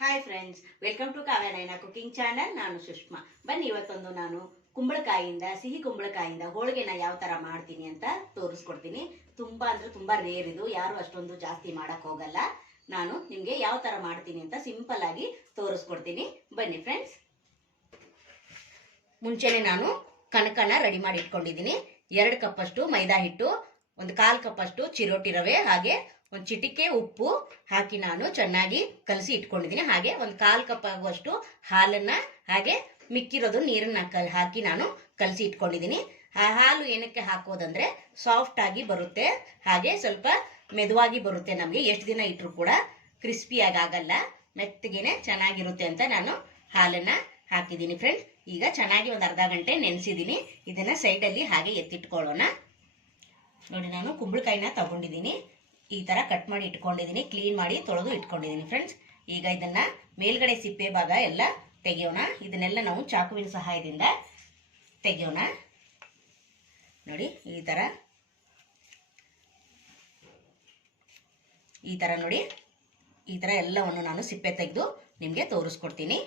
Hi friends, welcome to Kavya Nayana cooking channel. ನಾನು ಸುಷ್ಮಾ. ಬನ್ನಿ, ಇವತ್ತೊಂದು ನಾನು ಕುಂಬಳಕಾಯಿಯಿಂದ, ಸಿಹಿ ಕುಂಬಳಕಾಯಿಯಿಂದ ಹೋಳಿಗೆನ ಯಾವ ತರ ಮಾಡ್ತೀನಿ ಅಂತ ತೋರಿಸ್ಕೊಡ್ತೀನಿ. ತುಂಬಾ ಅಂದ್ರೆ ತುಂಬಾ ರೇರ್ ಇದು, ಯಾರು ಅಷ್ಟೊಂದು ಜಾಸ್ತಿ ಮಾಡಕ್ ಹೋಗಲ್ಲ. ನಾನು ನಿಮ್ಗೆ ಯಾವ ತರ ಮಾಡ್ತೀನಿ ಅಂತ ಸಿಂಪಲ್ ಆಗಿ ತೋರಿಸ್ಕೊಡ್ತೀನಿ. ಬನ್ನಿ ಫ್ರೆಂಡ್ಸ್. ಮುಂಚೆನೆ ನಾನು ಕನಕನ ರೆಡಿ ಮಾಡಿ ಇಟ್ಕೊಂಡಿದ್ದೀನಿ. 2 ಕಪ್ ಅಷ್ಟು ಮೈದಾ ಹಿಟ್ಟು, 1/4 ಕಪ್ ಅಷ್ಟು ಚಿರೋಟಿ ರವೆ, ಹಾಗೆ ಒಂದು ಚಿಟಿಕೆ ಉಪ್ಪು ಹಾಕಿ ನಾನು ಚೆನ್ನಾಗಿ ಕಲಸಿ ಇಟ್ಕೊಂಡಿದ್ದೀನಿ. ಹಾಗೆ 1/4 ಕಪ್ ಆಗುವಷ್ಟು ಹಾಲನ್ನ, ಹಾಗೆ ಮಿಕ್ಕಿರೋದು ನೀರನ್ನ ಹಾಕಿ ನಾನು ಕಲಸಿ ಇಟ್ಕೊಂಡಿದ್ದೀನಿ. ಆ ಹಾಲು ಏನಕ್ಕೆ ಹಾಕೋದಂದ್ರೆ ಸಾಫ್ಟ್ ಆಗಿ ಬರುತ್ತೆ, ಹಾಗೆ ಸ್ವಲ್ಪ ಮೆದುವಾಗಿ ಬರುತ್ತೆ. ನಮಗೆ ಎಷ್ಟು ದಿನ ಇಟ್ಟರು ಕೂಡ ಕ್ರಿಸ್ಪಿಯಾಗಿ ಆಗಲ್ಲ, ಮೆತ್ತಗೆನೆ ಚೆನ್ನಾಗಿರುತ್ತೆ ಅಂತ ನಾನು ಹಾಲನ್ನ ಹಾಕಿದ್ದೀನಿ ಫ್ರೆಂಡ್ಸ್. ಈಗ ಚೆನ್ನಾಗಿ ಒಂದು ಅರ್ಧ ಗಂಟೆ ನೆನೆಸಿದ್ದೀನಿ. ಇದನ್ನ ಸೈಡಲ್ಲಿ ಹಾಗೆ ಎತ್ತಿಟ್ಕೊಳ್ಳೋಣ. ನೋಡಿ, ನಾನು ಕುಂಬಳಕಾಯಿನ ತಗೊಂಡಿದ್ದೀನಿ. ಈ ತರ ಕಟ್ ಮಾಡಿ ಇಟ್ಕೊಂಡಿದ್ದೀನಿ, ಕ್ಲೀನ್ ಮಾಡಿ ತೊಳೆದು ಇಟ್ಕೊಂಡಿದ್ದೀನಿ ಫ್ರೆಂಡ್ಸ್. ಈಗ ಇದನ್ನ ಮೇಲ್ಗಡೆ ಸಿಪ್ಪೆ ಭಾಗ ಎಲ್ಲ ತೆಗೆಯೋಣ. ಇದನ್ನೆಲ್ಲ ನಾವು ಚಾಕುವಿನ ಸಹಾಯದಿಂದ ತೆಗೆಯೋಣ. ನೋಡಿ, ಈ ತರ ನೋಡಿ, ಈ ತರ ಎಲ್ಲವನ್ನು ನಾನು ಸಿಪ್ಪೆ ತೆಗೆದು ನಿಮ್ಗೆ ತೋರಿಸ್ಕೊಡ್ತೀನಿ.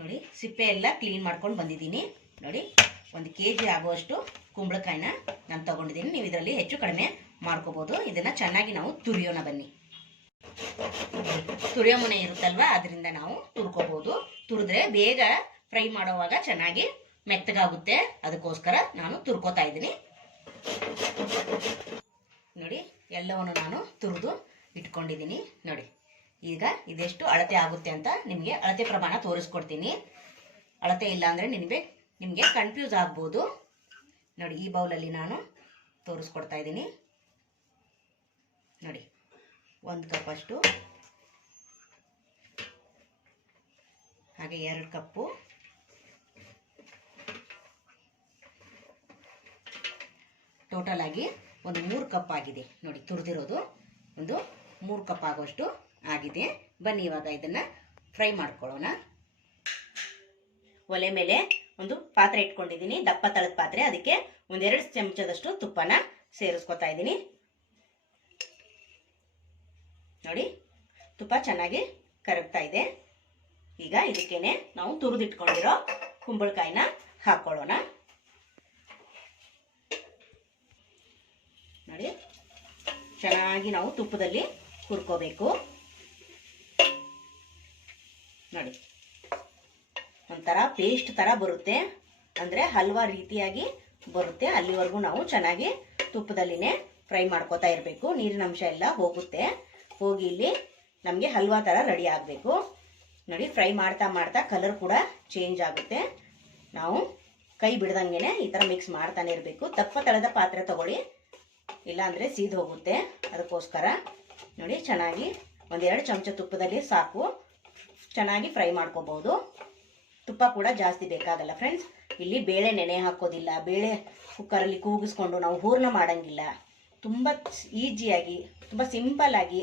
ನೋಡಿ, ಸಿಪ್ಪೆ ಎಲ್ಲ ಕ್ಲೀನ್ ಮಾಡ್ಕೊಂಡು ಬಂದಿದ್ದೀನಿ. ನೋಡಿ, 1 kg ಆಗುವಷ್ಟು ಕುಂಬಳಕಾಯಿನ ನಾನು ತಗೊಂಡಿದ್ದೀನಿ. ನೀವು ಇದರಲ್ಲಿ ಹೆಚ್ಚು ಕಡಿಮೆ ಮಾಡ್ಕೋಬಹುದು. ಇದನ್ನ ಚೆನ್ನಾಗಿ ನಾವು ತುರಿಯೋಣ. ಬನ್ನಿ, ತುರಿಯೋ ಮುನೆ ಇರುತ್ತಲ್ವಾ, ಅದರಿಂದ ನಾವು ತುರ್ಕೋಬಹುದು. ತುರಿದ್ರೆ ಬೇಗ ಫ್ರೈ ಮಾಡೋವಾಗ ಚೆನ್ನಾಗಿ ಮೆತ್ತಗಾಗುತ್ತೆ, ಅದಕ್ಕೋಸ್ಕರ ನಾನು ತುರ್ಕೋತಾ ಇದ್ದೀನಿ. ನೋಡಿ, ಎಲ್ಲವನ್ನು ನಾನು ತುರಿದು ಇಟ್ಕೊಂಡಿದ್ದೀನಿ. ನೋಡಿ, ಈಗ ಇದೆಷ್ಟು ಅಳತೆ ಆಗುತ್ತೆ ಅಂತ ನಿಮಗೆ ಅಳತೆ ಪ್ರಮಾಣ ತೋರಿಸ್ಕೊಡ್ತೀನಿ. ಅಳತೆ ಇಲ್ಲ ಅಂದ್ರೆ ನಿಮಗೆ ಕನ್ಫ್ಯೂಸ್ ಆಗ್ಬೋದು. ನೋಡಿ, ಈ ಬೌಲಲ್ಲಿ ನಾನು ತೋರಿಸ್ಕೊಡ್ತಾ ಇದ್ದೀನಿ. ನೋಡಿ, 1 ಕಪ್ ಅಷ್ಟು, ಹಾಗೆ 2 ಕಪ್ಪು, ಟೋಟಲ್ ಆಗಿ ಒಂದು 3 ಕಪ್ ಆಗಿದೆ. ನೋಡಿ, ತುರಿದಿರೋದು ಒಂದು 3 ಕಪ್ ಆಗುವಷ್ಟು ಆಗಿದೆ. ಬನ್ನಿ, ಇವಾಗ ಇದನ್ನ ಫ್ರೈ ಮಾಡ್ಕೊಳ್ಳೋಣ. ಒಲೆ ಮೇಲೆ ಒಂದು ಪಾತ್ರೆ ಇಟ್ಕೊಂಡಿದ್ದೀನಿ, ದಪ್ಪ ತಳದ ಪಾತ್ರೆ. ಅದಕ್ಕೆ 1-2 ಚಮಚದಷ್ಟು ತುಪ್ಪನ ಸೇರಿಸ್ಕೊತಾ ಇದ್ದೀನಿ. ನೋಡಿ, ತುಪ್ಪ ಚೆನ್ನಾಗಿ ಕರಗ್ತಾ ಇದೆ. ಈಗ ಇದಕ್ಕೇನೆ ನಾವು ತುರಿದಿಟ್ಕೊಂಡಿರೋ ಕುಂಬಳಕಾಯಿನ ಹಾಕೊಳ್ಳೋಣ. ನೋಡಿ, ಚೆನ್ನಾಗಿ ನಾವು ತುಪ್ಪದಲ್ಲಿ ಹುರ್ಕೋಬೇಕು. ನೋಡಿ, ಒಂಥರ ಪೇಸ್ಟ್ ತರ ಬರುತ್ತೆ, ಅಂದ್ರೆ ಹಲ್ವಾ ರೀತಿಯಾಗಿ ಬರುತ್ತೆ. ಅಲ್ಲಿವರೆಗೂ ನಾವು ಚೆನ್ನಾಗಿ ತುಪ್ಪದಲ್ಲಿನೇ ಫ್ರೈ ಮಾಡ್ಕೋತಾ ಇರಬೇಕು. ನೀರಿನ ಅಂಶ ಎಲ್ಲ ಹೋಗುತ್ತೆ, ಹೋಗಿ ಇಲ್ಲಿ ನಮಗೆ ಹಲ್ವಾ ತರ ರೆಡಿ ಆಗಬೇಕು. ನೋಡಿ, ಫ್ರೈ ಮಾಡ್ತಾ ಮಾಡ್ತಾ ಕಲರ್ ಕೂಡ ಚೇಂಜ್ ಆಗುತ್ತೆ. ನಾವು ಕೈ ಬಿಡ್ದಂಗೆನೆ ಈ ತರ ಮಿಕ್ಸ್ ಮಾಡ್ತಾನೆ ಇರಬೇಕು. ದಪ್ಪ ತಳದ ಪಾತ್ರೆ ತಗೊಳ್ಳಿ, ಇಲ್ಲ ಅಂದ್ರೆ ಸೀದ್ ಹೋಗುತ್ತೆ. ಅದಕ್ಕೋಸ್ಕರ ನೋಡಿ, ಚೆನ್ನಾಗಿ 1-2 ಚಮಚ ತುಪ್ಪದಲ್ಲಿ ಸಾಕು, ಚೆನ್ನಾಗಿ ಫ್ರೈ ಮಾಡ್ಕೋಬಹುದು. ತುಪ್ಪ ಕೂಡ ಜಾಸ್ತಿ ಬೇಕಾಗಲ್ಲ ಫ್ರೆಂಡ್ಸ್. ಇಲ್ಲಿ ಬೇಳೆ ನೆನೆ ಹಾಕೋದಿಲ್ಲ, ಬೇಳೆ ಕುಕ್ಕರಲ್ಲಿ ಕೂಗಿಸ್ಕೊಂಡು ನಾವು ಹೂರ್ಣ ಮಾಡಂಗಿಲ್ಲ. ತುಂಬ ಈಸಿಯಾಗಿ, ತುಂಬ ಸಿಂಪಲ್ ಆಗಿ,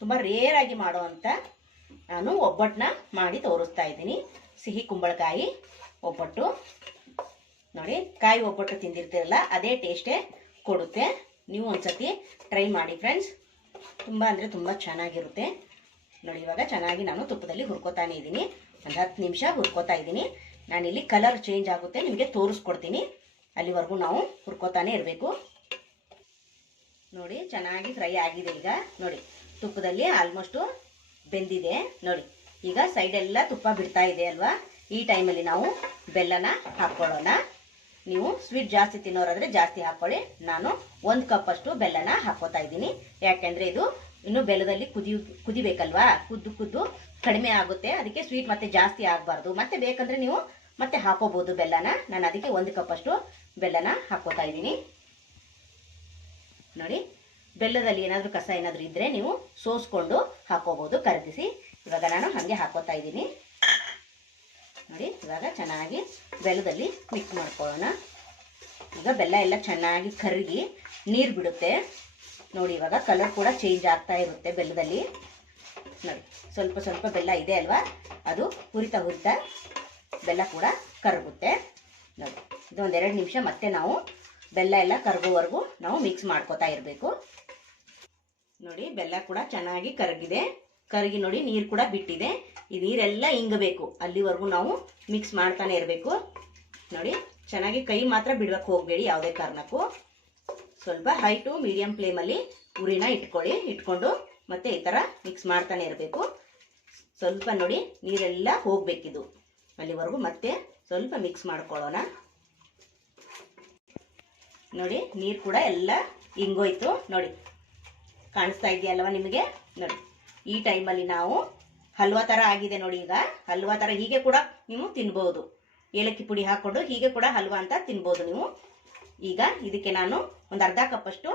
ತುಂಬ ರೇರ್ ಆಗಿ ಮಾಡುವಂಥ ನಾನು ಒಬ್ಬಟ್ಟನ್ನ ಮಾಡಿ ತೋರಿಸ್ತಾ ಇದ್ದೀನಿ. ಸಿಹಿ ಕುಂಬಳಕಾಯಿ ಒಬ್ಬಟ್ಟು. ನೋಡಿ, ಕಾಯಿ ಒಬ್ಬಟ್ಟು ತಿಂದಿರ್ತೀರಲ್ಲ, ಅದೇ ಟೇಸ್ಟೇ ಕೊಡುತ್ತೆ. ನೀವು ಒಂದ್ಸತಿ ಟ್ರೈ ಮಾಡಿ ಫ್ರೆಂಡ್ಸ್, ತುಂಬ ಅಂದರೆ ತುಂಬ ಚೆನ್ನಾಗಿರುತ್ತೆ. ನೋಡಿ, ಇವಾಗ ಚೆನ್ನಾಗಿ ನಾನು ತುಪ್ಪದಲ್ಲಿ ಹುರ್ಕೋತಾನೆ ಇದ್ದೀನಿ. ಒಂದು 10 ನಿಮಿಷ ಹುರ್ಕೋತಾ ಇದ್ದೀನಿ. ನಾನಿಲ್ಲಿ ಕಲರ್ ಚೇಂಜ್ ಆಗುತ್ತೆ, ನಿಮಗೆ ತೋರಿಸ್ಕೊಡ್ತೀನಿ. ಅಲ್ಲಿವರೆಗೂ ನಾವು ಹುರ್ಕೋತಾನೆ ಇರಬೇಕು. ನೋಡಿ, ಚೆನ್ನಾಗಿ ಫ್ರೈ ಆಗಿದೆ. ಈಗ ನೋಡಿ, ತುಪ್ಪದಲ್ಲಿ ಆಲ್ಮೋಸ್ಟ್ ಬೆಂದಿದೆ. ನೋಡಿ, ಈಗ ಸೈಡೆಲ್ಲ ತುಪ್ಪ ಬಿಡ್ತಾ ಇದೆ ಅಲ್ವಾ, ಈ ಟೈಮಲ್ಲಿ ನಾವು ಬೆಲ್ಲನ ಹಾಕ್ಕೊಳ್ಳೋಣ. ನೀವು ಸ್ವೀಟ್ ಜಾಸ್ತಿ ತಿನ್ನೋರಾದ್ರೆ ಜಾಸ್ತಿ ಹಾಕ್ಕೊಳ್ಳಿ. ನಾನು 1 ಕಪ್ ಅಷ್ಟು ಬೆಲ್ಲನ ಹಾಕೋತಾ ಇದ್ದೀನಿ. ಯಾಕೆಂದ್ರೆ ಇದು ಇನ್ನು ಬೆಲ್ಲದಲ್ಲಿ ಕುದಿಬೇಕಲ್ವಾ, ಕುದ್ದು ಕಡಿಮೆ ಆಗುತ್ತೆ. ಅದಕ್ಕೆ ಸ್ವೀಟ್ ಮತ್ತೆ ಜಾಸ್ತಿ ಆಗಬಾರ್ದು. ಮತ್ತೆ ಬೇಕಂದ್ರೆ ನೀವು ಮತ್ತೆ ಹಾಕೋಬಹುದು ಬೆಲ್ಲನ. ನಾನು ಅದಕ್ಕೆ 1 ಕಪ್ ಅಷ್ಟು ಬೆಲ್ಲನ ಹಾಕೋತಾ ಇದ್ದೀನಿ. ನೋಡಿ, ಬೆಲ್ಲದಲ್ಲಿ ಏನಾದರೂ ಕಸ ಏನಾದರೂ ಇದ್ರೆ ನೀವು ಸೋಸ್ಕೊಂಡು ಹಾಕೋಬಹುದು, ಕರಗಿಸಿ. ಇವಾಗ ನಾನು ಹಾಗೆ ಹಾಕೋತಾ ಇದ್ದೀನಿ. ನೋಡಿ, ಇವಾಗ ಚೆನ್ನಾಗಿ ಬೆಲ್ಲದಲ್ಲಿ ಮಿಕ್ಸ್ ಮಾಡ್ಕೊಳ್ಳೋಣ. ಈಗ ಬೆಲ್ಲ ಎಲ್ಲ ಚೆನ್ನಾಗಿ ಕರಗಿ ನೀರು ಬಿಡುತ್ತೆ. ನೋಡಿ, ಇವಾಗ ಕಲರ್ ಕೂಡ ಚೇಂಜ್ ಆಗ್ತಾ ಇರುತ್ತೆ ಬೆಲ್ಲದಲ್ಲಿ. ನೋಡಿ, ಸ್ವಲ್ಪ ಸ್ವಲ್ಪ ಬೆಲ್ಲ ಇದೆ ಅಲ್ವಾ, ಅದು ಹುರಿತಾ ಬೆಲ್ಲ ಕೂಡ ಕರಗುತ್ತೆ. ನೋಡಿ, ಇದು 1-2 ನಿಮಿಷ ಮತ್ತೆ ನಾವು ಬೆಲ್ಲ ಎಲ್ಲ ಕರಗೋವರೆಗೂ ನಾವು ಮಿಕ್ಸ್ ಮಾಡ್ಕೋತಾ ಇರಬೇಕು. ನೋಡಿ, ಬೆಲ್ಲ ಕೂಡ ಚೆನ್ನಾಗಿ ಕರಗಿದೆ. ಕರಗಿ ನೋಡಿ ನೀರು ಕೂಡ ಬಿಟ್ಟಿದೆ. ಈ ನೀರೆಲ್ಲ ಇಂಗಬೇಕು, ಅಲ್ಲಿವರೆಗೂ ನಾವು ಮಿಕ್ಸ್ ಮಾಡ್ತಾನೆ ಇರಬೇಕು. ನೋಡಿ ಚೆನ್ನಾಗಿ ಕೈ ಮಾತ್ರ ಬಿಡಕ್ಕೆ ಹೋಗಬೇಡಿ ಯಾವುದೇ ಕಾರಣಕ್ಕೂ. ಸ್ವಲ್ಪ ಹೈ ಟು ಮೀಡಿಯಂ ಫ್ಲೇಮಲ್ಲಿ ಉರಿನ ಇಟ್ಕೊಂಡು ಮತ್ತೆ ಈ ಥರ ಮಿಕ್ಸ್ ಮಾಡ್ತಾನೆ ಇರಬೇಕು. ಸ್ವಲ್ಪ ನೋಡಿ ನೀರೆಲ್ಲ ಹೋಗ್ಬೇಕಿದು ಅಲ್ಲಿವರೆಗೂ ಮತ್ತೆ ಸ್ವಲ್ಪ ಮಿಕ್ಸ್ ಮಾಡ್ಕೊಳ್ಳೋಣ. ನೋಡಿ ನೀರು ಕೂಡ ಎಲ್ಲ ಇಂಗೋಯ್ತು. ನೋಡಿ ಕಾಣಿಸ್ತಾ ಇದೆಯಲ್ವ ನಿಮಗೆ? ನೋಡಿ ಈ ಟೈಮಲ್ಲಿ ನಾವು ಹಲ್ವಾ ಥರ ಆಗಿದೆ ನೋಡಿ. ಈಗ ಹಲ್ವಾ ಥರ ಹೀಗೆ ಕೂಡ ನೀವು ತಿನ್ಬೋದು, ಏಲಕ್ಕಿ ಪುಡಿ ಹಾಕ್ಕೊಂಡು ಹೀಗೆ ಕೂಡ ಹಲ್ವಾ ಅಂತ ತಿನ್ಬೋದು ನೀವು. ಈಗ ಇದಕ್ಕೆ ನಾನು ಒಂದು ಅರ್ಧ ಕಪ್ಪಷ್ಟು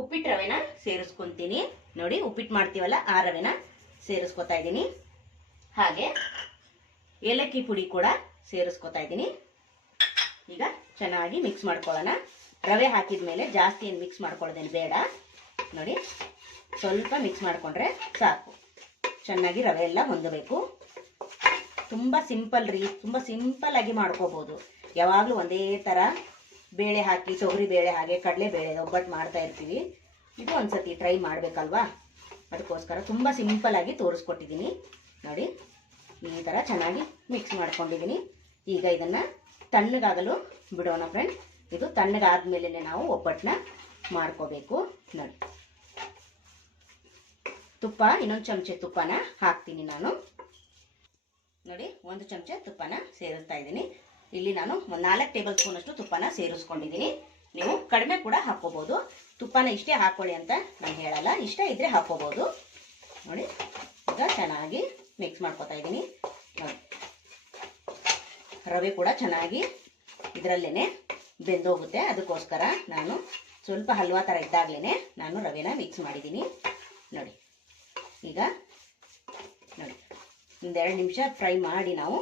ಉಪ್ಪಿಟ್ಟು ರವೆನ ಸೇರಿಸ್ಕೊತೀನಿ. ನೋಡಿ ಉಪ್ಪಿಟ್ಟು ಮಾಡ್ತೀವಲ್ಲ ಆ ರವೆನ ಸೇರಿಸ್ಕೊತಾ ಇದ್ದೀನಿ. ಹಾಗೆ ಏಲಕ್ಕಿ ಪುಡಿ ಕೂಡ ಸೇರಿಸ್ಕೊತಾ ಇದ್ದೀನಿ. ಈಗ ಚೆನ್ನಾಗಿ ಮಿಕ್ಸ್ ಮಾಡ್ಕೊಳ್ಳೋಣ. ರವೆ ಹಾಕಿದ ಮೇಲೆ ಜಾಸ್ತಿ ಏನು ಮಿಕ್ಸ್ ಮಾಡ್ಕೊಳ್ಳೋದೇನು ಬೇಡ. ನೋಡಿ ಸ್ವಲ್ಪ ಮಿಕ್ಸ್ ಮಾಡಿಕೊಂಡ್ರೆ ಸಾಕು. ಚೆನ್ನಾಗಿ ರವೆ ಎಲ್ಲ ಹೊಂದಬೇಕು. ತುಂಬ ಸಿಂಪಲ್ ರೀ, ತುಂಬ ಸಿಂಪಲ್ ಆಗಿ ಮಾಡ್ಕೋಬೋದು. ಯಾವಾಗಲೂ ಒಂದೇ ಥರ ಬೇಳೆ ಹಾಕಿ ತೊಗರಿ ಬೇಳೆ ಹಾಗೆ ಕಡಲೆ ಬೇಳೆ ಒಬ್ಬಟ್ಟು ಮಾಡ್ತಾ ಇರ್ತೀವಿ. ಇದು ಒಂದ್ಸತಿ ಟ್ರೈ ಮಾಡಬೇಕಲ್ವಾ, ಅದಕ್ಕೋಸ್ಕರ ತುಂಬ ಸಿಂಪಲ್ ಆಗಿ ತೋರಿಸ್ಕೊಟ್ಟಿದ್ದೀನಿ. ನೋಡಿ ಈ ಥರ ಚೆನ್ನಾಗಿ ಮಿಕ್ಸ್ ಮಾಡ್ಕೊಂಡಿದ್ದೀನಿ. ಈಗ ಇದನ್ನು ತಣ್ಣಗಾಗಲು ಬಿಡೋಣ ಫ್ರೆಂಡ್ಸ್. ಇದು ತಣ್ಣಗಾದ್ಮೇಲೆ ನಾವು ಒಬ್ಬಟ್ಟನ್ನ ಮಾಡ್ಕೋಬೇಕು. ನೋಡಿ ತುಪ್ಪ, ಇನ್ನೊಂದು ಚಮಚೆ ತುಪ್ಪನ ಹಾಕ್ತೀನಿ ನಾನು. ನೋಡಿ 1 ಚಮಚೆ ತುಪ್ಪನ ಸೇರಿಸ್ತಾ ಇದ್ದೀನಿ. ಇಲ್ಲಿ ನಾನು 4 ಟೇಬಲ್ ಸ್ಪೂನ್ ಅಷ್ಟು ತುಪ್ಪನ ಸೇರಿಸ್ಕೊಂಡಿದ್ದೀನಿ. ನೀವು ಕಡಿಮೆ ಕೂಡ ಹಾಕ್ಕೋಬೋದು. ತುಪ್ಪನ ಇಷ್ಟೇ ಹಾಕ್ಕೊಳ್ಳಿ ಅಂತ ನಾನು ಹೇಳಲ್ಲ, ಇಷ್ಟ ಇದ್ರೆ ಹಾಕ್ಕೋಬೋದು. ನೋಡಿ ಈಗ ಚೆನ್ನಾಗಿ ಮಿಕ್ಸ್ ಮಾಡ್ಕೊತಾ ಇದ್ದೀನಿ. ನೋಡಿ ರವೆ ಕೂಡ ಚೆನ್ನಾಗಿ ಇದರಲ್ಲೇ ಬೆಂದೋಗುತ್ತೆ, ಅದಕ್ಕೋಸ್ಕರ ನಾನು ಸ್ವಲ್ಪ ಹಲ್ವಾ ಥರ ಇದ್ದಾಗಲೇ ನಾನು ರವೆನ ಮಿಕ್ಸ್ ಮಾಡಿದ್ದೀನಿ. ನೋಡಿ ಈಗ ನೋಡಿ 1-2 ನಿಮಿಷ ಫ್ರೈ ಮಾಡಿ ನಾವು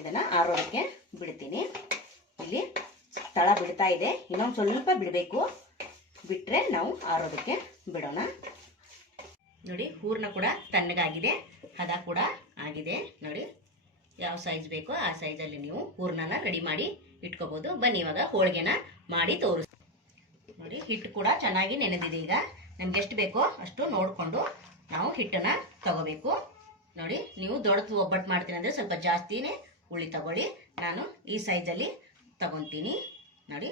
ಇದನ್ನು ಆರೋದಕ್ಕೆ ಬಿಡ್ತೀನಿ. ಇಲ್ಲಿ ತಳ ಬಿಡ್ತಾ ಇದೆ, ಇನ್ನೊಂದು ಸ್ವಲ್ಪ ಬಿಡಬೇಕು, ಬಿಟ್ಟರೆ ನಾವು ಆರೋದಕ್ಕೆ ಬಿಡೋಣ. ನೋಡಿ ಹೂರ್ಣ ಕೂಡ ತಣ್ಣಗಾಗಿದೆ, ಹದ ಕೂಡ ಆಗಿದೆ. ನೋಡಿ ಯಾವ ಸೈಜ್ ಬೇಕೋ ಆ ಸೈಜಲ್ಲಿ ನೀವು ಹೂರ್ಣನ ರೆಡಿ ಮಾಡಿ ಇಟ್ಕೋಬೋದು. ಬನ್ನಿ ಇವಾಗ ಹೋಳಿಗೆನ ಮಾಡಿ ತೋರಿಸ್. ನೋಡಿ ಹಿಟ್ಟು ಕೂಡ ಚೆನ್ನಾಗಿ ನೆನೆದಿದೆ. ಈಗ ನಮ್ಗೆ ಎಷ್ಟು ಬೇಕೋ ಅಷ್ಟು ನೋಡಿಕೊಂಡು ನಾವು ಹಿಟ್ಟನ್ನು ತಗೋಬೇಕು. ನೋಡಿ ನೀವು ದೊಡ್ಡದು ಒಬ್ಬಟ್ಟು ಮಾಡ್ತೀನಿ ಅಂದರೆ ಸ್ವಲ್ಪ ಜಾಸ್ತಿನೇ ಹುಳಿ ತಗೊಳ್ಳಿ. ನಾನು ಈ ಸೈಜಲ್ಲಿ ತಗೊತೀನಿ. ನೋಡಿ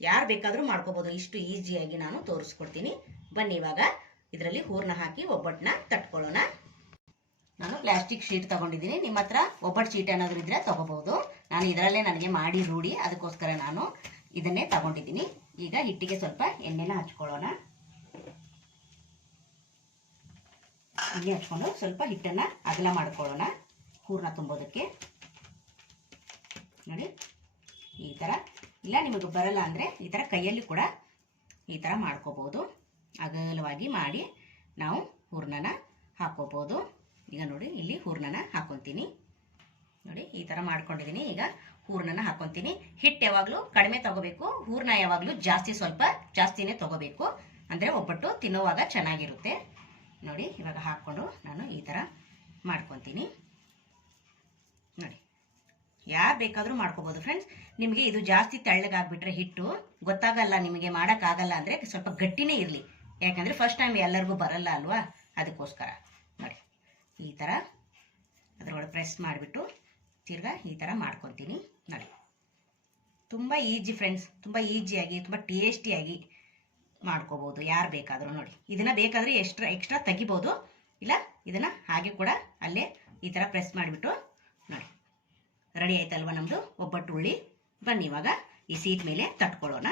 ಯಾರು ಬೇಕಾದರೂ ಮಾಡ್ಕೋಬೋದು, ಇಷ್ಟು ಈಸಿಯಾಗಿ ನಾನು ತೋರಿಸ್ಕೊಡ್ತೀನಿ. ಬನ್ನಿ ಇವಾಗ ಇದರಲ್ಲಿ ಹೂರ್ಣ ಹಾಕಿ ಒಬ್ಬಟ್ಟನ್ನ ತಟ್ಕೊಳ್ಳೋಣ. ನಾನು ಪ್ಲಾಸ್ಟಿಕ್ ಶೀಟ್ ತಗೊಂಡಿದ್ದೀನಿ, ನಿಮ್ಮ ಹತ್ರ ಒಬ್ಬಟ್ಟು ಶೀಟ್ ಏನಾದರೂ ಇದ್ರೆ ತಗೋಬಹುದು. ನಾನು ಇದರಲ್ಲೇ ನನಗೆ ಮಾಡಿ ರೂಢಿ, ಅದಕ್ಕೋಸ್ಕರ ನಾನು ಇದನ್ನೇ ತಗೊಂಡಿದ್ದೀನಿ. ಈಗ ಹಿಟ್ಟಿಗೆ ಸ್ವಲ್ಪ ಎಣ್ಣೆನ ಹಚ್ಕೊಳ್ಳೋಣ. ಎಣ್ಣೆ ಹಚ್ಕೊಂಡು ಸ್ವಲ್ಪ ಹಿಟ್ಟನ್ನು ಅಗಲ ಮಾಡ್ಕೊಳ್ಳೋಣ ಹೂರ್ಣ ತುಂಬೋದಕ್ಕೆ. ನೋಡಿ ಈ ಥರ, ಇಲ್ಲ ನಿಮಗೆ ಬರಲ್ಲ ಅಂದರೆ ಈ ಥರ ಕೈಯಲ್ಲಿ ಕೂಡ ಈ ಥರ ಮಾಡ್ಕೋಬೋದು. ಅಗಲವಾಗಿ ಮಾಡಿ ನಾವು ಹೂರ್ಣನ ಹಾಕೋಬೋದು. ಈಗ ನೋಡಿ ಇಲ್ಲಿ ಹೂರ್ಣನ ಹಾಕೊತೀನಿ. ನೋಡಿ ಈ ಥರ ಮಾಡ್ಕೊಂಡಿದ್ದೀನಿ. ಈಗ ಹೂರ್ಣನ ಹಾಕೊತೀನಿ. ಹಿಟ್ಟು ಯಾವಾಗಲೂ ಕಡಿಮೆ ತಗೋಬೇಕು, ಹೂರ್ಣ ಯಾವಾಗಲೂ ಸ್ವಲ್ಪ ಜಾಸ್ತಿನೇ ತಗೋಬೇಕು, ಅಂದರೆ ಒಬ್ಬಟ್ಟು ತಿನ್ನುವಾಗ ಚೆನ್ನಾಗಿರುತ್ತೆ. ನೋಡಿ ಇವಾಗ ಹಾಕ್ಕೊಂಡು ನಾನು ಈ ಥರ ಮಾಡ್ಕೊತೀನಿ. ನೋಡಿ ಯಾರು ಬೇಕಾದರೂ ಮಾಡ್ಕೋಬೋದು ಫ್ರೆಂಡ್ಸ್. ನಿಮಗೆ ಇದು ಜಾಸ್ತಿ ತೆಳ್ಳಗಾಗ್ಬಿಟ್ರೆ ಹಿಟ್ಟು ಗೊತ್ತಾಗಲ್ಲ, ನಿಮಗೆ ಮಾಡೋಕ್ಕಾಗಲ್ಲ ಅಂದರೆ ಸ್ವಲ್ಪ ಗಟ್ಟಿನೇ ಇರಲಿ, ಯಾಕಂದರೆ ಫಸ್ಟ್ ಟೈಮ್ ಎಲ್ಲರಿಗೂ ಬರಲ್ಲ ಅಲ್ವಾ, ಅದಕ್ಕೋಸ್ಕರ. ನೋಡಿ ಈ ಥರ ಅದರೊಳಗೆ ಪ್ರೆಸ್ ಮಾಡಿಬಿಟ್ಟು ತಿರ್ಗಾ ಈ ಥರ ಮಾಡ್ಕೊತೀನಿ. ನೋಡಿ ತುಂಬ ಈಜಿ ಫ್ರೆಂಡ್ಸ್, ತುಂಬ ಈಜಿಯಾಗಿ ತುಂಬ ಟೇಸ್ಟಿಯಾಗಿ ಮಾಡ್ಕೋಬೋದು ಯಾರು ಬೇಕಾದರೂ. ನೋಡಿ ಇದನ್ನು ಬೇಕಾದರೆ ಎಕ್ಸ್ಟ್ರಾ ತೆಗಿಬೋದು, ಇಲ್ಲ ಇದನ್ನು ಹಾಗೆ ಕೂಡ ಅಲ್ಲೇ ಈ ಥರ ಪ್ರೆಸ್ ಮಾಡಿಬಿಟ್ಟು ನೋಡಿ ರೆಡಿ ಆಯ್ತಲ್ವ ನಮ್ಮದು ಒಬ್ಬಟ್ಟು ಉಳ್ಳಿ. ಬನ್ನಿ ಇವಾಗ ಈ ಸೀಟ್ ಮೇಲೆ ತಟ್ಕೊಳ್ಳೋಣ.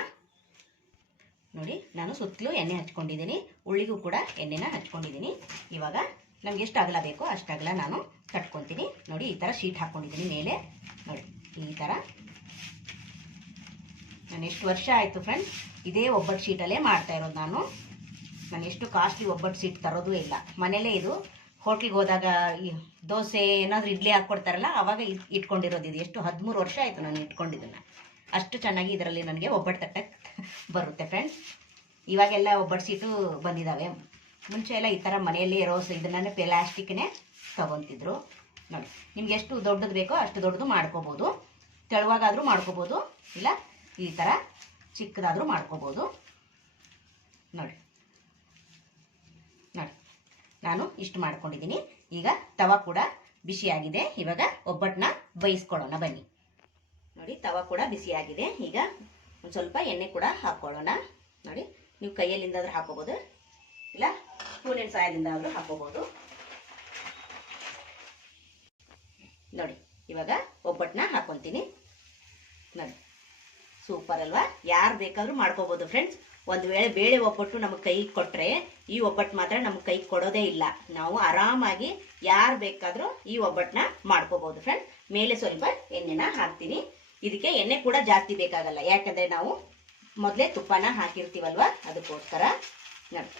ನೋಡಿ ನಾನು ಸುತ್ತಲೂ ಎಣ್ಣೆ ಹಚ್ಕೊಂಡಿದ್ದೀನಿ, ಉಳ್ಳಿಗೂ ಕೂಡ ಎಣ್ಣೆನ ಹಚ್ಕೊಂಡಿದ್ದೀನಿ. ಇವಾಗ ನಮ್ಗೆ ಎಷ್ಟು ಅಗಲ ಬೇಕೋ ಅಷ್ಟು ಅಗಲ ನಾನು ತಟ್ಕೊತೀನಿ. ನೋಡಿ ಈ ಥರ ಶೀಟ್ ಹಾಕ್ಕೊಂಡಿದ್ದೀನಿ ಮೇಲೆ. ನೋಡಿ ಈ ಥರ ನಾನು ಎಷ್ಟು ವರ್ಷ ಆಯಿತು ಫ್ರೆಂಡ್ಸ್ ಇದೇ ಒಬ್ಬಟ್ಟು ಶೀಟಲ್ಲೇ ಮಾಡ್ತಾ ಇರೋದು. ನಾನು ಎಷ್ಟು ಕಾಸ್ಟ್ಲಿ ಒಬ್ಬಟ್ಟು ಶೀಟ್ ತರೋದು ಇಲ್ಲ, ಮನೇಲೇ ಇದು ಹೋಟ್ಲಿಗೆ ಹೋದಾಗ ಈ ದೋಸೆ ಏನಾದರೂ ಇಡ್ಲಿ ಹಾಕ್ಕೊಡ್ತಾರಲ್ಲ ಆವಾಗ ಇಟ್ಕೊಂಡಿರೋದು. ಇದು ಎಷ್ಟು 13 ವರ್ಷ ಆಯಿತು ನಾನು ಇಟ್ಕೊಂಡಿದ್ದನ್ನು. ಅಷ್ಟು ಚೆನ್ನಾಗಿ ಇದರಲ್ಲಿ ನನಗೆ ಒಬ್ಬಟ್ಟು ತಟ್ಟಕ್ಕೆ ಬರುತ್ತೆ ಫ್ರೆಂಡ್ಸ್. ಇವಾಗೆಲ್ಲ ಒಬ್ಬಟ್ಟು ಸೀಟು ಬಂದಿದ್ದಾವೆ, ಮುಂಚೆ ಎಲ್ಲ ಈ ಥರ ಮನೆಯಲ್ಲೇ ಇರೋ ಇದನ್ನೇ ಪ್ಲಾಸ್ಟಿಕ್ನೇ ತೊಗೊತಿದ್ರು. ನೋಡಿ ನಿಮ್ಗೆ ಎಷ್ಟು ದೊಡ್ಡದು ಬೇಕೋ ಅಷ್ಟು ದೊಡ್ಡದು ಮಾಡ್ಕೋಬೋದು, ತೆಳುವಾಗಾದರೂ ಮಾಡ್ಕೋಬೋದು, ಇಲ್ಲ ಈ ಥರ ಚಿಕ್ಕದಾದರೂ ಮಾಡ್ಕೋಬೋದು. ನೋಡಿ ನೋಡಿ ನಾನು ಇಷ್ಟು ಮಾಡ್ಕೊಂಡಿದ್ದೀನಿ. ಈಗ ತವ ಕೂಡ ಬಿಸಿಯಾಗಿದೆ. ಇವಾಗ ಒಬ್ಬಟ್ಟನ್ನ ಬೇಯಿಸ್ಕೊಳ್ಳೋಣ ಬನ್ನಿ. ನೋಡಿ, ತವ ಕೂಡ ಬಿಸಿಯಾಗಿದೆ. ಈಗ ಒಂದು ಸ್ವಲ್ಪ ಎಣ್ಣೆ ಕೂಡ ಹಾಕ್ಕೊಳ್ಳೋಣ. ನೋಡಿ, ನೀವು ಕೈಯಲ್ಲಿಂದಾದ್ರೂ ಹಾಕೋಬೋದು, ಇಲ್ಲ ಸ್ಪೂನಿನ ಸಹಾಯದಿಂದ ಆದರೂ ಹಾಕೋಬೋದು. ನೋಡಿ, ಇವಾಗ ಒಬ್ಬಟ್ಟನ್ನ ಹಾಕೊತೀನಿ. ನೋಡಿ, ಸೂಪರ್ ಅಲ್ವಾ? ಯಾರು ಬೇಕಾದರೂ ಮಾಡ್ಕೋಬೋದು ಫ್ರೆಂಡ್ಸ್. ಒಂದು ವೇಳೆ ಬೇಳೆ ಒಬ್ಬಟ್ಟು ನಮಗೆ ಕೈ ಕೊಟ್ಟರೆ ಈ ಒಬ್ಬಟ್ಟು ಮಾತ್ರ ನಮಗೆ ಕೈ ಕೊಡೋದೇ ಇಲ್ಲ. ನಾವು ಆರಾಮಾಗಿ ಯಾರು ಬೇಕಾದರೂ ಈ ಒಬ್ಬಟ್ಟನ್ನ ಮಾಡ್ಕೋಬೋದು ಫ್ರೆಂಡ್ಸ್. ಮೇಲೆ ಸ್ವಲ್ಪ ಎಣ್ಣೆನ ಹಾಕ್ತೀನಿ. ಇದಕ್ಕೆ ಎಣ್ಣೆ ಕೂಡ ಜಾಸ್ತಿ ಬೇಕಾಗಲ್ಲ, ಯಾಕಂದರೆ ನಾವು ಮೊದಲೇ ತುಪ್ಪನ ಹಾಕಿರ್ತೀವಲ್ವ, ಅದಕ್ಕೋಸ್ಕರ. ನೋಡಿ,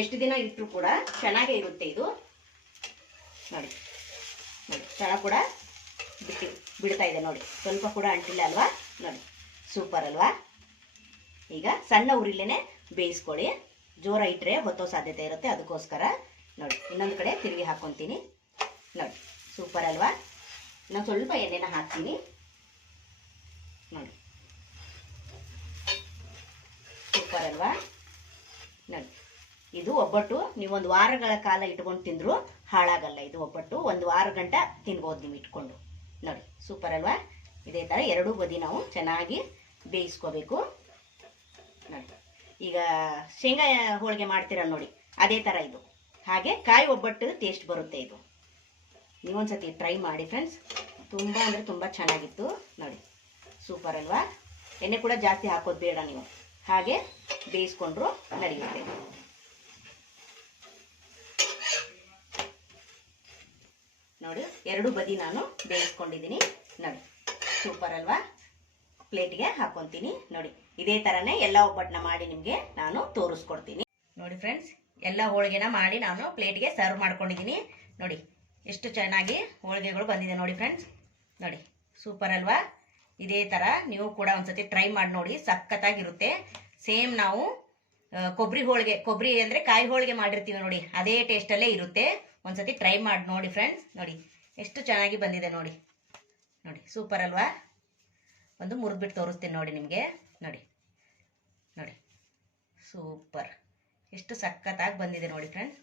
ಎಷ್ಟು ದಿನ ಇಟ್ಟರು ಕೂಡ ಚೆನ್ನಾಗೇ ಇರುತ್ತೆ ಇದು. ನೋಡಿ ನೋಡಿ, ತಳ ಕೂಡ ಬಿಡ್ತಾ ಇದೆ ನೋಡಿ, ಸ್ವಲ್ಪ ಕೂಡ ಅಂಟಿಲ್ಲ ಅಲ್ವಾ? ನೋಡಿ, ಸೂಪರ್ ಅಲ್ವಾ? ಈಗ ಸಣ್ಣ ಉರಿಲೇನೆ ಬೇಯಿಸ್ಕೊಳ್ಳಿ, ಜೋರ ಇಟ್ಟರೆ ಹೊತ್ತೋ ಸಾಧ್ಯತೆ ಇರುತ್ತೆ, ಅದಕ್ಕೋಸ್ಕರ. ನೋಡಿ, ಇನ್ನೊಂದು ಕಡೆ ತಿರುಗಿ ಹಾಕ್ಕೊತೀನಿ. ನೋಡಿ, ಸೂಪರ್ ಅಲ್ವಾ? ನಾನು ಸ್ವಲ್ಪ ಎಣ್ಣೆನ ಹಾಕ್ತೀನಿ. ನೋಡಿ, ಸೂಪರ್ ಅಲ್ವಾ? ನೋಡಿ, ಇದು ಒಬ್ಬಟ್ಟು ನೀವೊಂದು ವಾರಗಳ ಕಾಲ ಇಟ್ಕೊಂಡು ತಿಂದರೂ ಹಾಳಾಗಲ್ಲ. ಇದು ಒಬ್ಬಟ್ಟು 1 ವಾರ ಗಂಟ ತಿನ್ಬೋದು ನೀವು ಇಟ್ಕೊಂಡು. ನೋಡಿ, ಸೂಪರ್ ಅಲ್ವಾ? ಇದೇ ಥರ ಎರಡೂ ಬದಿ ನಾವು ಚೆನ್ನಾಗಿ ಬೇಯಿಸ್ಕೋಬೇಕು. ನೋಡಿ, ಈಗ ಶೇಂಗಾ ಹೋಳಿಗೆ ಮಾಡ್ತೀರ ನೋಡಿ, ಅದೇ ಥರ ಇದು. ಹಾಗೆ ಕಾಯಿ ಒಬ್ಬಟ್ಟು ಟೇಸ್ಟ್ ಬರುತ್ತೆ ಇದು. ನೀವೊಂದ್ಸತಿ ಟ್ರೈ ಮಾಡಿ ಫ್ರೆಂಡ್ಸ್, ತುಂಬ ಅಂದರೆ ತುಂಬ ಚೆನ್ನಾಗಿತ್ತು. ನೋಡಿ, ಸೂಪರ್ ಅಲ್ವಾ? ಎಣ್ಣೆ ಕೂಡ ಜಾಸ್ತಿ ಹಾಕೋದು ಬೇಡ, ನೀವು ಹಾಗೆ ಬೇಯಿಸ್ಕೊಂಡ್ರು ನಡೆಯುತ್ತೆ. ನೋಡಿ, ಎರಡು ಬದಿ ನಾನು ಬೇಯಿಸ್ಕೊಂಡಿದ್ದೀನಿ. ನೋಡಿ, ಸೂಪರ್ ಅಲ್ವಾ? ಪ್ಲೇಟ್ಗೆ ಹಾಕೊತೀನಿ. ನೋಡಿ, ಇದೇ ಥರನೇ ಎಲ್ಲ ಒಬ್ಬಟ್ಟನ್ನ ಮಾಡಿ ನಿಮಗೆ ನಾನು ತೋರಿಸ್ಕೊಡ್ತೀನಿ. ನೋಡಿ ಫ್ರೆಂಡ್ಸ್, ಎಲ್ಲ ಹೋಳಿಗೆನ ಮಾಡಿ ನಾನು ಪ್ಲೇಟ್ಗೆ ಸರ್ವ್ ಮಾಡ್ಕೊಂಡಿದ್ದೀನಿ. ನೋಡಿ, ಎಷ್ಟು ಚೆನ್ನಾಗಿ ಹೋಳಿಗೆಗಳು ಬಂದಿದೆ ನೋಡಿ ಫ್ರೆಂಡ್ಸ್. ನೋಡಿ, ಸೂಪರ್ ಅಲ್ವಾ? ಇದೇ ಥರ ನೀವು ಕೂಡ ಒಂದ್ಸತಿ ಟ್ರೈ ಮಾಡಿ ನೋಡಿ, ಸಖತ್ತಾಗಿರುತ್ತೆ. ಸೇಮ್ ನಾವು ಕೊಬ್ಬರಿ ಅಂದರೆ ಕಾಯಿ ಹೋಳಿಗೆ ಮಾಡಿರ್ತೀವಿ ನೋಡಿ, ಅದೇ ಟೇಸ್ಟಲ್ಲೇ ಇರುತ್ತೆ. ಒಂದ್ಸತಿ ಟ್ರೈ ಮಾಡಿ ನೋಡಿ ಫ್ರೆಂಡ್ಸ್. ನೋಡಿ, ಎಷ್ಟು ಚೆನ್ನಾಗಿ ಬಂದಿದೆ ನೋಡಿ. ನೋಡಿ, ಸೂಪರ್ ಅಲ್ವಾ? ಒಂದು ಮುರಿದ್ಬಿಟ್ಟು ತೋರಿಸ್ತೀನಿ ನೋಡಿ ನಿಮಗೆ. ನೋಡಿ ನೋಡಿ, ಸೂಪರ್, ಎಷ್ಟು ಸಖತ್ತಾಗಿ ಬಂದಿದೆ ನೋಡಿ ಫ್ರೆಂಡ್ಸ್.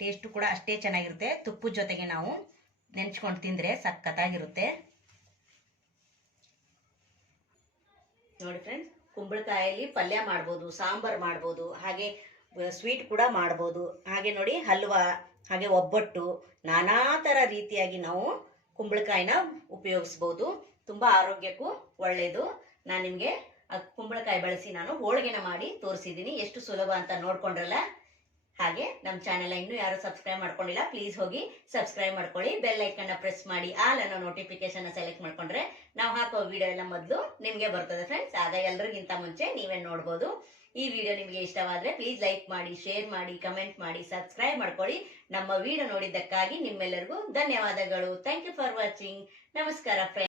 ಟೇಸ್ಟು ಕೂಡ ಅಷ್ಟೇ ಚೆನ್ನಾಗಿರುತ್ತೆ. ತುಪ್ಪದ ಜೊತೆಗೆ ನಾವು ನೆಂಚ್ಕೊಂಡು ತಿಂದರೆ ಸಖತ್ತಾಗಿರುತ್ತೆ ನೋಡಿ ಫ್ರೆಂಡ್ಸ್. ಕುಂಬಳಕಾಯಲ್ಲಿ ಪಲ್ಯ ಮಾಡ್ಬೋದು, ಸಾಂಬಾರು ಮಾಡ್ಬೋದು, ಹಾಗೆ ಸ್ವೀಟ್ ಕೂಡ ಮಾಡ್ಬೋದು. ಹಾಗೆ ನೋಡಿ, ಹಲ್ವಾ, ಹಾಗೆ ಒಬ್ಬಟ್ಟು, ನಾನಾ ಥರ ರೀತಿಯಾಗಿ ನಾವು ಕುಂಬಳಕಾಯಿನ ಉಪಯೋಗಿಸ್ಬೋದು. ತುಂಬ ಆರೋಗ್ಯಕ್ಕೂ ಒಳ್ಳೆಯದು. ನಾನು ನಿಮಗೆ ಕುಂಬಳಕಾಯಿ ಬಳಸಿ ನಾನು ಹೋಳಿಗೆನ ಮಾಡಿ ತೋರಿಸಿದ್ದೀನಿ. ಎಷ್ಟು ಸುಲಭ ಅಂತ ನೋಡ್ಕೊಂಡ್ರಲ್ಲ. ಹಾಗೆ ನಮ್ಮ ಚಾನೆಲ್ ಇನ್ನೂ ಯಾರು ಸಬ್ಸ್ಕ್ರೈಬ್ ಮಾಡ್ಕೊಂಡಿಲ್ಲ, ಪ್ಲೀಸ್ ಹೋಗಿ ಸಬ್ಸ್ಕ್ರೈಬ್ ಮಾಡ್ಕೊಳ್ಳಿ. ಬೆಲ್ ಐಕನ್ನ ಪ್ರೆಸ್ ಮಾಡಿ ಆಲ್ ಅನ್ನೋ ನೋಟಿಫಿಕೇಶನ್ ಸೆಲೆಕ್ಟ್ ಮಾಡ್ಕೊಂಡ್ರೆ ನಾವು ಹಾಕೋ ವಿಡಿಯೋ ಎಲ್ಲ ಮೊದಲು ನಿಮಗೆ ಬರ್ತದೆ ಫ್ರೆಂಡ್ಸ್. ಆಗ ಎಲ್ರಿಗಿಂತ ಮುಂಚೆ ನೀವೇ ನೋಡ್ಬೋದು. ಈ ವಿಡಿಯೋ ನಿಮಗೆ ಇಷ್ಟವಾದರೆ ಪ್ಲೀಸ್ ಲೈಕ್ ಮಾಡಿ, ಶೇರ್ ಮಾಡಿ, ಕಮೆಂಟ್ ಮಾಡಿ, ಸಬ್ಸ್ಕ್ರೈಬ್ ಮಾಡ್ಕೊಳ್ಳಿ. ನಮ್ಮ ವಿಡಿಯೋ ನೋಡಿದ್ದಕ್ಕಾಗಿ ನಿಮ್ಮೆಲ್ಲರಿಗೂ ಧನ್ಯವಾದಗಳು. Thank you for watching. ನಮಸ್ಕಾರ ಫ್ರೆಂಡ್ಸ್.